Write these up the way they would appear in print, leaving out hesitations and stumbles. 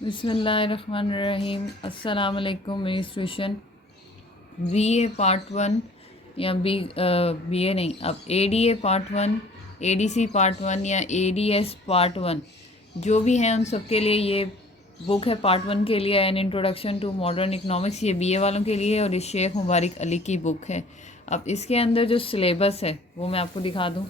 बिस्मिल्लाहिर्रहमानिर्रहीम। अस्सलाम वालेकुम। मेरी ट्यूशन बीए पार्ट वन या बीए नहीं, अब ADA part one, ADC part one या एडीएस पार्ट वन जो भी हैं उन सब के लिए ये बुक है। पार्ट वन के लिए an introduction to modern economics, ये बीए वालों के लिए है और ये शेख मुबारक अली की बुक है। अब इसके अंदर जो सिलेबस है वो मैं आपको दिखा दूँ।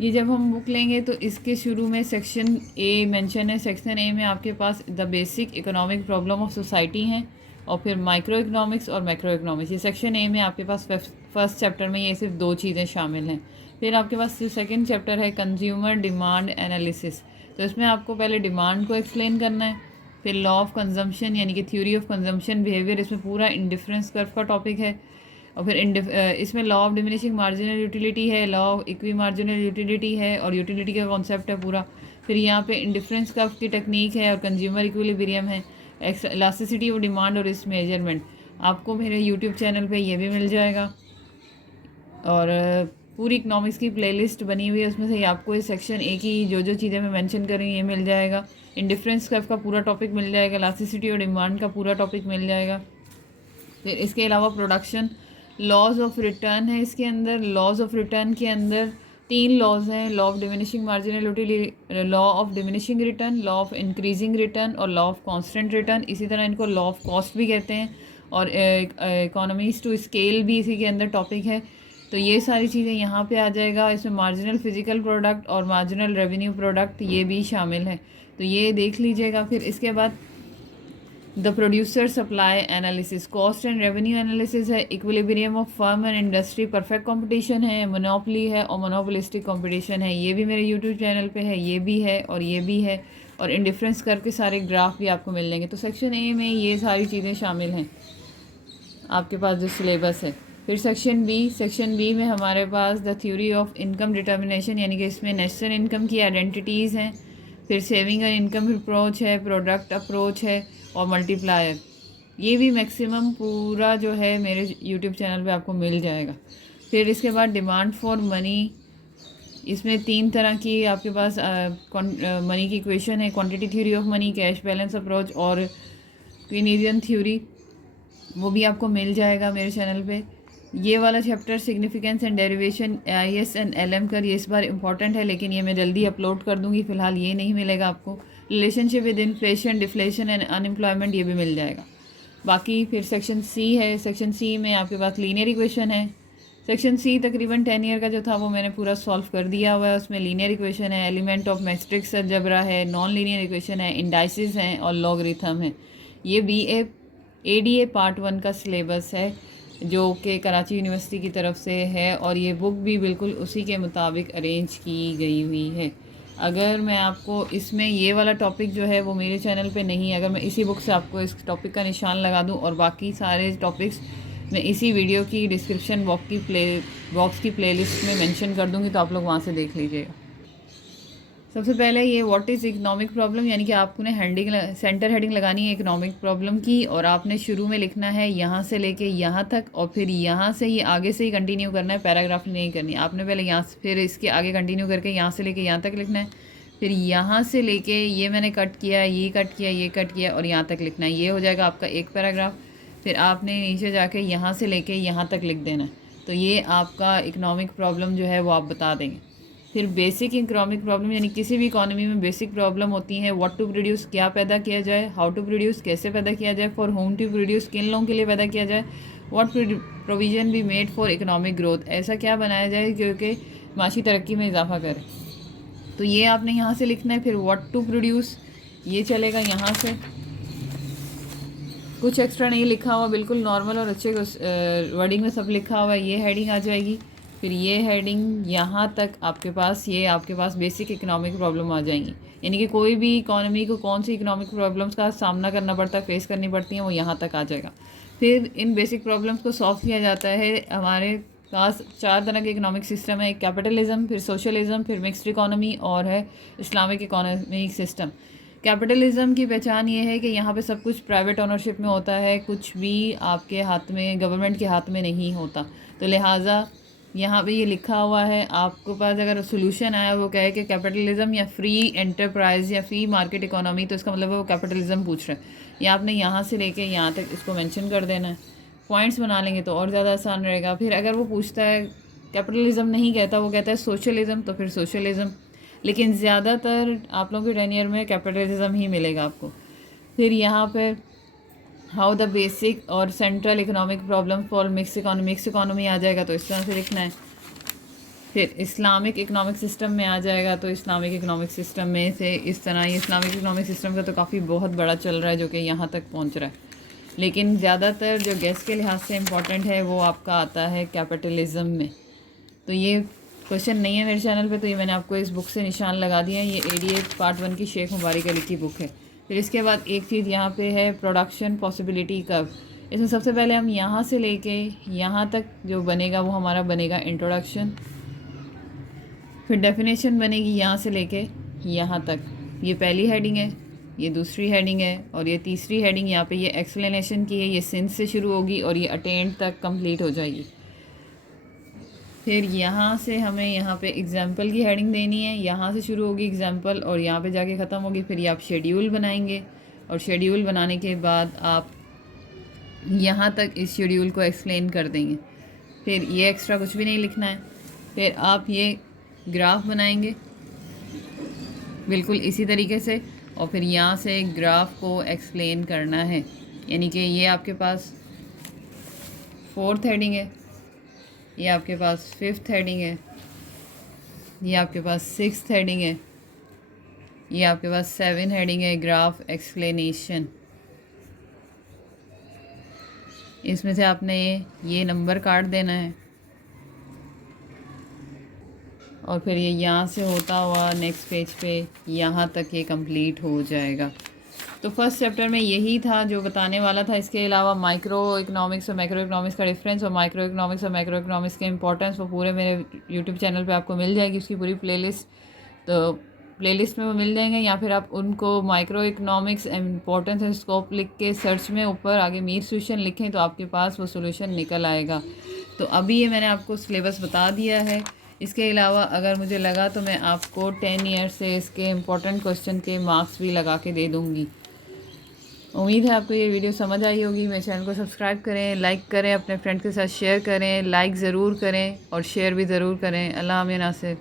ये जब हम बुक लेंगे तो इसके शुरू में सेक्शन ए मेंशन है। सेक्शन ए में आपके पास the basic economic problem of society हैं और फिर माइक्रो इकोनॉमिक्स और मैक्रो इकोनॉमिक्स। ये सेक्शन ए में आपके पास फर्स्ट चैप्टर में ये सिर्फ दो चीज़ें शामिल हैं। फिर आपके पास सेकंड चैप्टर है कंज्यूमर डिमांड एनालिसिस। तो इसमें आपको पहले डिमांड को एक्सप्लेन करना है, फिर लॉ ऑफ कंजम्पशन यानी कि थ्योरी ऑफ कंजम्पशन बिहेवियर, इसमें पूरा इंडिफरेंस कर्व का टॉपिक है। और फिर इसमें law of diminishing marginal utility है, law of equi marginal utility है और यूटिलिटी का कॉन्सेप्ट है पूरा। फिर यहाँ पे इंडिफरेंस कर्व की टेक्निक है और कंज्यूमर इक्विलिब्रियम है, इलास्टिसिटी ऑफ डिमांड और रिस्क मेजरमेंट। आपको मेरे यूट्यूब चैनल पे ये भी मिल जाएगा और पूरी इकनॉमिक्स की प्लेलिस्ट बनी हुई है, उसमें से आपको इस सेक्शन ए की जो जो चीज़ें मैं मेंशन कर रही हूँ ये मिल जाएगा। इंडिफरेंस कर्व का पूरा टॉपिक मिल जाएगा, इलास्टिसिटी और डिमांड का पूरा टॉपिक मिल जाएगा। फिर इसके अलावा प्रोडक्शन लॉज ऑफ रिटर्न है। इसके अंदर लॉज ऑफ रिटर्न के अंदर तीन लॉज हैं, law of diminishing marginal utility, law of diminishing return, law of increasing return और लॉ ऑफ कांस्टेंट रिटर्न। इसी तरह इनको लॉ ऑफ कॉस्ट भी कहते हैं और इकोनॉमीज टू स्केल भी इसी के अंदर टॉपिक है। तो ये सारी चीज़ें यहाँ पे आ जाएगा। इसमें मार्जिनल फिजिकल प्रोडक्ट और मार्जिनल रेवेन्यू प्रोडक्ट ये भी शामिल है, तो ये देख लीजिएगा। फिर इसके बाद the producer supply analysis, cost and revenue analysis है, equilibrium of firm and industry, perfect competition है, मोनोपोली है और मोनोपोलिस्टिक कंपटीशन है। ये भी मेरे यूट्यूब चैनल पे है, ये भी है और ये भी है। और इंडिफरेंस करके सारे ग्राफ भी आपको मिल जाएंगे। तो सेक्शन ए में ये सारी चीज़ें शामिल हैं आपके पास जो सिलेबस है। फिर सेक्शन बी में हमारे पास the theory of income determination यानी कि इसमें नेशनल इनकम की आइडेंटिटीज़ हैं। फिर सेविंग एंड इनकम अप्रोच है, प्रोडक्ट अप्रोच है और मल्टीप्लायर। ये भी मैक्सिमम पूरा जो है मेरे यूट्यूब चैनल पे आपको मिल जाएगा। फिर इसके बाद डिमांड फॉर मनी, इसमें तीन तरह की आपके पास मनी की इक्वेशन है, quantity theory of money, cash balance approach और क्वीनिजियन थ्योरी, वो भी आपको मिल जाएगा मेरे चैनल पे। ये वाला chapter significance and derivation IS and LM कर, ये इस बार इंपॉर्टेंट है लेकिन ये मैं जल्दी अपलोड कर दूंगी, फ़िलहाल ये नहीं मिलेगा आपको। Relationship with inflation, deflation and unemployment, ये भी मिल जाएगा। बाकी फिर सेक्शन सी है। सेक्शन सी में आपके पास लीनियर इक्वेशन है। सेक्शन सी तकरीबन 10 ईयर का जो था वो मैंने पूरा सॉल्व कर दिया हुआ है। उसमें लीनियर इक्वेशन है, एलिमेंट ऑफ मैट्रिक्स अलजेब्रा है, नॉन लीनियर इक्वेशन है, इंडाइसिस हैं और लॉगरिथम है। ये BA ADA पार्ट वन का सिलेबस है जो कि कराची यूनिवर्सिटी की तरफ से है और ये बुक भी बिल्कुल उसी के मुताबिक अरेंज की गई हुई है। अगर मैं आपको इसमें ये वाला टॉपिक जो है वो मेरे चैनल पे नहीं है, अगर मैं इसी बुक से आपको इस टॉपिक का निशान लगा दूं और बाकी सारे टॉपिक्स मैं इसी वीडियो की डिस्क्रिप्शन बॉक्स की प्लेलिस्ट में मेंशन कर दूंगी, तो आप लोग वहाँ से देख लीजिएगा। सबसे पहले ये व्हाट इज़ इकोनॉमिक प्रॉब्लम, यानी कि आपने सेंटर हेडिंग लगानी है इकोनॉमिक प्रॉब्लम की और आपने शुरू में लिखना है यहाँ से लेके यहाँ तक और फिर यहाँ से ही आगे से ही कंटिन्यू करना है, पैराग्राफ नहीं करनी। आपने पहले यहाँ से फिर इसके आगे कंटिन्यू करके यहाँ से लेके यहाँ तक लिखना है, फिर यहाँ से लेके ये मैंने कट किया, ये कट किया, ये कट किया और यहाँ तक लिखना है। ये हो जाएगा आपका एक पैराग्राफ। फिर आपने नीचे जाके यहाँ से लेके यहाँ तक लिख देना है, तो ये आपका इकोनॉमिक प्रॉब्लम जो है वो आप बता देंगे। फिर बेसिक इकोनॉमिक प्रॉब्लम, यानी किसी भी इकोनॉमी में बेसिक प्रॉब्लम होती हैं। व्हाट टू प्रोड्यूस, क्या पैदा किया जाए, हाउ टू प्रोड्यूस, कैसे पैदा किया जाए, फॉर होम टू प्रोड्यूस, किन लोगों के लिए पैदा किया जाए, what provision be made for economic growth, ऐसा क्या बनाया जाए क्योंकि माशी तरक्की में इजाफा करे। तो ये आपने यहाँ से लिखना है। फिर व्हाट टू प्रोड्यूस ये चलेगा यहाँ से, कुछ एक्स्ट्रा नहीं लिखा हुआ, बिल्कुल नॉर्मल और अच्छे वर्डिंग में सब लिखा हुआ है। ये हेडिंग आ जाएगी, फिर ये हेडिंग यहाँ तक आपके पास बेसिक इकोनॉमिक प्रॉब्लम आ जाएंगी, यानी कि कोई भी इकोनॉमी को कौन सी इकोनॉमिक प्रॉब्लम्स का सामना करना पड़ता है, फेस करनी पड़ती हैं, वो यहाँ तक आ जाएगा। फिर इन बेसिक प्रॉब्लम्स को सॉल्व किया जाता है। हमारे पास 4 तरह के इकोनॉमिक सिस्टम है, कैपिटलिज्म, फिर सोशलिज्म, फिर मिक्स्ड इकोनॉमी और है इस्लामिक इकोनॉमिक सिस्टम। कैपिटलिज्म की पहचान ये है कि यहाँ पे सब कुछ प्राइवेट ओनरशिप में होता है, कुछ भी आपके हाथ में, गवर्नमेंट के हाथ में नहीं होता। तो लिहाजा यहाँ पे ये लिखा हुआ है, आपके पास अगर सोल्यूशन आया वो कहे कि कैपिटलिज्म या फ्री एंटरप्राइज या फ्री मार्केट इकोनॉमी, तो इसका मतलब है वो कैपिटलिज्म पूछ रहा है। या आपने यहाँ से लेके यहाँ तक इसको मेंशन कर देना है। पॉइंट्स बना लेंगे तो और ज़्यादा आसान रहेगा। फिर अगर वो पूछता है, कैपिटलिज्म नहीं कहता, वो कहता है सोशलिज्म, तो फिर सोशलिज्म। लेकिन ज़्यादातर आप लोगों के टेनियर में कैपिटलिज्म ही मिलेगा आपको। फिर यहाँ पर हाउ द बेसिक और central economic problem for mix economy आ जाएगा, तो इस तरह से लिखना है। फिर इस्लामिक इकोनॉमिक सिस्टम में आ जाएगा, तो इस्लामिक इकोनॉमिक सिस्टम में से इस तरह, ये इस्लामिक इकोनॉमिक सिस्टम का तो काफ़ी बहुत बड़ा चल रहा है जो कि यहाँ तक पहुँच रहा है। लेकिन ज़्यादातर जो गेस के लिहाज से इम्पॉर्टेंट है वो आपका आता है कैपिटलिज्म में। तो ये क्वेश्चन नहीं है मेरे चैनल पे, तो ये मैंने आपको इस बुक से निशान लगा दिया है। ये ADA पार्ट 1 की शेख मुबारक अली की बुक है। फिर इसके बाद एक चीज़ यहाँ पे है प्रोडक्शन पॉसिबिलिटी कर्व। इसमें सबसे पहले हम यहाँ से लेके यहाँ तक जो बनेगा वो हमारा बनेगा इंट्रोडक्शन। फिर डेफिनेशन बनेगी यहाँ से लेके यहाँ तक, ये पहली हेडिंग है, ये दूसरी हेडिंग है, और ये तीसरी हेडिंग यहाँ पे ये एक्सप्लेनेशन की है। ये सिंस से शुरू होगी और ये अटेंड तक कंप्लीट हो जाएगी। फिर यहाँ से हमें यहाँ पे एग्जाम्पल की हेडिंग देनी है, यहाँ से शुरू होगी एग्जाम्पल और यहाँ पे जाके ख़त्म होगी। फिर ये आप शेड्यूल बनाएंगे और शेड्यूल बनाने के बाद आप यहाँ तक इस शेड्यूल को एक्सप्लेन कर देंगे। फिर ये एक्स्ट्रा कुछ भी नहीं लिखना है। फिर आप ये ग्राफ बनाएंगे बिल्कुल इसी तरीके से, और फिर यहाँ से ग्राफ को एक्सप्लेन करना है। यानी कि ये आपके पास 4th हेडिंग है, ये आपके पास 5th हेडिंग है, ये आपके पास 6th हेडिंग है, ये आपके पास 7 हेडिंग है ग्राफ एक्सप्लेनेशन। इसमें से आपने ये नंबर काट देना है और फिर ये यहाँ से होता हुआ नेक्स्ट पेज पे यहाँ तक ये कंप्लीट हो जाएगा। तो फर्स्ट चैप्टर में यही था जो बताने वाला था। इसके अलावा माइक्रो इकोनॉमिक्स और मैक्रो इकोनॉमिक्स का डिफरेंस और माइक्रो इकोनॉमिक्स और मैक्रो इकोनॉमिक्स के इंपॉर्टेंस वो पूरे मेरे यूट्यूब चैनल पे आपको मिल जाएगी, उसकी पूरी प्लेलिस्ट। तो प्लेलिस्ट में वो मिल जाएंगे, या फिर आप उनको micro economics importance and scope लिख के सर्च में ऊपर आगे मीट सोल्यूशन लिखें तो आपके पास वो सोल्यूशन निकल आएगा। तो अभी ये मैंने आपको सिलेबस बता दिया है। इसके अलावा अगर मुझे लगा तो मैं आपको 10 ईयर्स से इसके इम्पोर्टेंट क्वेश्चन के मार्क्स भी लगा के दे दूँगी। उम्मीद है आपको ये वीडियो समझ आई होगी। मेरे चैनल को सब्सक्राइब करें, लाइक करें, अपने फ्रेंड के साथ शेयर करें, लाइक ज़रूर करें और शेयर भी ज़रूर करें। अल्लाह हाफ़िज़ नासिर।